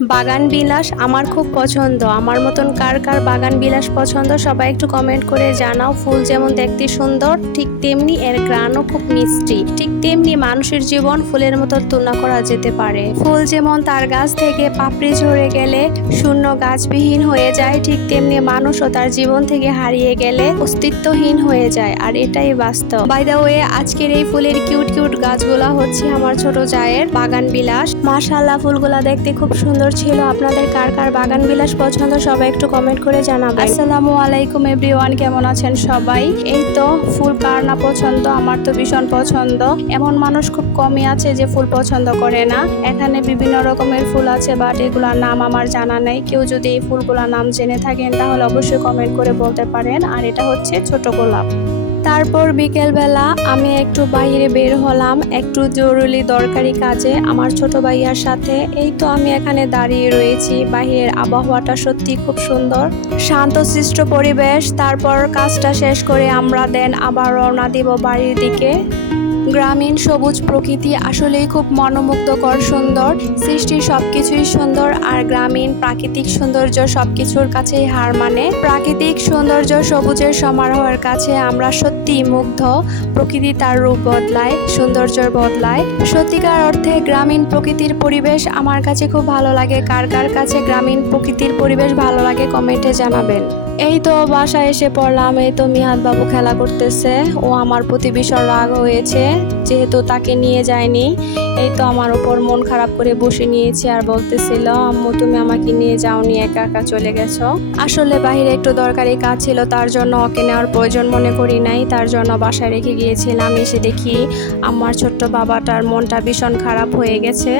বাগান বিলাস আমার খুব পছন্দ। আমার মতন কার কার বাগান বিলাস পছন্দ সবাই একটু কমেন্ট করে জানাও। ফুল যেমন দেখতে সুন্দর, ঠিক তেমনি এর গ্রানও খুব মিষ্টি। ঠিক তেমনি মানুষের জীবন ফুলের মতো তুলনা করা যেতে পারে। ফুল যেমন তার গাছ থেকে পাপড়ি ঝরে গেলে শূন্য গাছবিহীন হয়ে যায়, ঠিক তেমনি মানুষও তার জীবন থেকে হারিয়ে গেলে অস্তিত্বহীন হয়ে যায়, আর এটাই বাস্তব। বাই ওয়ে আজকের এই ফুলের কিউট কিউট গাছগুলা হচ্ছে আমার ছোট জায়ের বাগান বিলাস মাশাল্লাহ ফুলগুলা দেখতে খুব সুন্দর ছিল। আপনাদের কার কার বাগান বিলাস পছন্দ সবাই একটু কমেন্ট করে জানাবেন। আসসালামু আলাইকুম এভরিওয়ান কেমন আছেন সবাই? এই তো ফুল কার না পছন্দ, আমার তো ভীষণ পছন্দ। এমন মানুষ খুব কমই আছে যে ফুল পছন্দ করে না। এখানে বিভিন্ন রকমের ফুল আছে বাট এগুলোর নাম আমার জানা নেই। কেউ যদি এই ফুলগুলোর নাম জেনে থাকেন, তাহলে অবশ্যই কমেন্ট করে বলতে পারেন। আর এটা হচ্ছে ছোট গোলাপ। তারপর বিকেলবেলা আমি একটু বাইরে বের হলাম, একটু জরুরি দরকারি কাজে। আমার ছোট ভাইয়ার সাথে। এই তো আমি এখানে দাঁড়িয়ে রয়েছি। বাহিরের আবহাওয়াটা সত্যি খুব সুন্দর। শান্তশিষ্ট পরিবেশ। তারপর কাজটা শেষ করে আমরা দেন আবার রওনা দিব বাড়ির দিকে। গ্রামীণ সবুজ প্রকৃতি আসলেই খুব মনোমুগ্ধকর, সুন্দর। সৃষ্টির সবকিছুই সুন্দর আর গ্রামীণ প্রাকৃতিক সৌন্দর্য সবকিছুর কাছেই হার মানে। প্রাকৃতিক সৌন্দর্য সবুজের সমারোহের কাছে আমরা সত্যিই মুগ্ধ। প্রকৃতি তার রূপ বদলায়, সৌন্দর্যের বদলায়। সত্যিকার অর্থে গ্রামীণ প্রকৃতির পরিবেশ আমার কাছে খুব ভালো লাগে। কার কার কাছে গ্রামীণ প্রকৃতির পরিবেশ ভালো লাগে কমেন্টে জানাবেন। এই তো বাসায় এসে পড়লাম, এই তো মিহাদ বাবু খেলা করতেছে। ও আমার প্রতি ভীষণ রাগ হয়েছে। যেহেতু তাকে নিয়ে যায়নি, এই তো আমার ওপর মন খারাপ করে বসে নিয়েছে আর বলতেছিল, আম্মু, তুমি আমাকে নিয়ে যাওনি, একা একা চলে গেছো। আসলে বাইরে একটু দরকারি কাজ ছিল, তার জন্য ওকে নেওয়ার প্রয়োজন মনে করি নাই, তার জন্য বাসায় রেখে গিয়েছিলাম। এসে দেখি আমার ছোট্ট বাবাটার মনটা ভীষণ খারাপ হয়ে গেছে,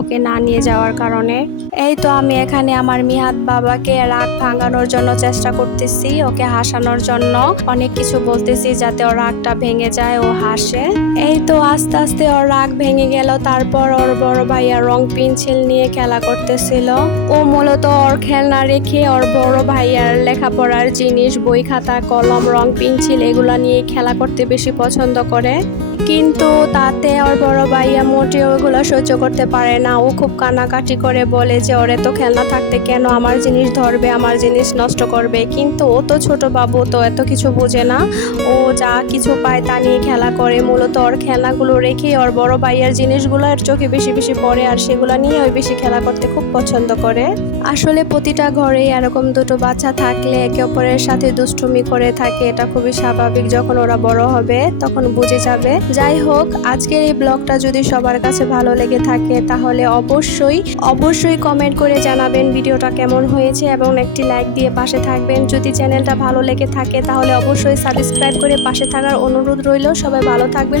ওকে না নিয়ে যাওয়ার কারণে। এই তো আমি এখানে আমার মিহাদ বাবাকে রাগ ভাঙানোর জন্য চেষ্টা করতেছি, ওকে হাসানোর জন্য অনেক কিছু বলতেছি যাতে ওর রাগটা ভেঙে যায়, ও হাসে। এই তো আস্তে আস্তে ওর রাগ ভেঙে গেল, তারপর ওর বড় ভাইয়া রং পেন্সিল নিয়ে খেলা করতেছিল। ও মূলত ওর খেলনা রেখে ওর বড় ভাইয়ার লেখাপড়ার জিনিস, বই খাতা, কলম, রং পেন্সিল এগুলো নিয়ে খেলা করতে বেশি পছন্দ করে। কিন্তু তাতে ওর বড় ভাইয়া মোটেও ওগুলো সহ্য করতে পারে না। ও খুব কানাকাটি করে বলে যে, ওরে তো খেলনা থাকতে কেন? আমার জিনিস ধরবে, আমার জিনিস নষ্ট করবে। কিন্তু ও তো ছোট বাবু তো এত কিছু বোঝে না। ও যা কিছু পায় তা নিয়ে খেলা করে, মূলত ওর খেলনাগুলো রেখে ওর বড় ভাইয়ার জিনিসগুলো এর চোখে বেশি বেশি পড়ে আর সেগুলো নিয়ে ওই বেশি খেলা করতে খুব পছন্দ করে। আসলে প্রতিটা ঘরে এরকম দুটো বাচ্চা থাকলে একে অপরের সাথে দুষ্টুমি করে থাকে, এটা খুবই স্বাভাবিক। যখন ওরা বড় হবে তখন বুঝে যাবে। যাই হোক, আজকের এই ব্লগটা যদি সবার কাছে ভালো লেগে থাকে তাহলে অবশ্যই অবশ্যই কমেন্ট করে জানাবেন ভিডিওটা কেমন হয়েছে এবং একটি লাইক দিয়ে পাশে থাকবেন। যদি চ্যানেলটা ভালো লেগে থাকে তাহলে অবশ্যই সাবস্ক্রাইব করে পাশে থাকার অনুরোধ রইল। সবাই ভালো থাকবেন